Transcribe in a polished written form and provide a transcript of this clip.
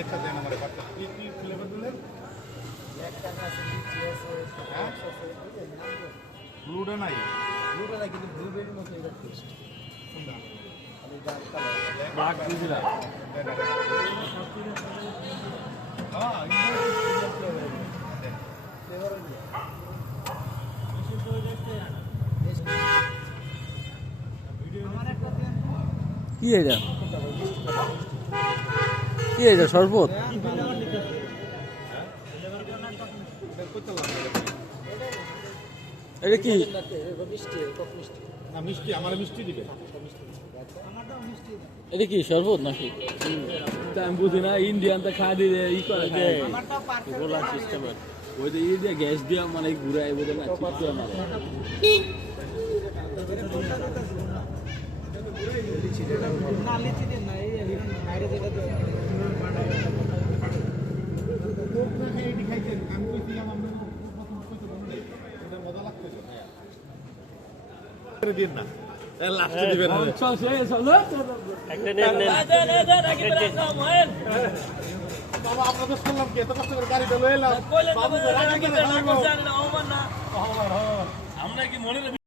একটা দেন আমার বাচ্চা কি কি ফ্লেভার দিলেন একটা আছে লিচি আছে হ্যাঁ ব্লুটা নাই ব্লুটা না কিন্তু ব্লুবেরির মতো এটা টেস্ট কোনটা আমি ডার্ক কালার ব্ল্যাক বুঝলা হ্যাঁ ফ্লেভার কি এটা কি এটা শরবত এটা কি মিষ্টি টক মিষ্টি না মিষ্টি আমার মিষ্টি দিবে এটা কি শরবত নাকি আমি বুঝি না ইন্ডিয়ানটা খা দিয়ে ই করে গোলা সিস্টেমের ওই যে ই দিয়ে গ্যাস দিয়ে মানে ঘুরাই বোঝে না ঠিক করে না না লিচি দেন না এই বাইরে যেটা দেন কোক না খেয়ে এটি খাইছেন আমি কইছিলাম আমরা প্রথম কইতে বলে নাই এটা মজা লাগতেছে করে দিন না লাস্টে দিবেন চল চল একটা নেন নেন বাবা আপনাদের শুনলাম কি এত কষ্ট করে গাড়িটা লয়ে এলাম বাবু রাখি করে আমরা কি মনে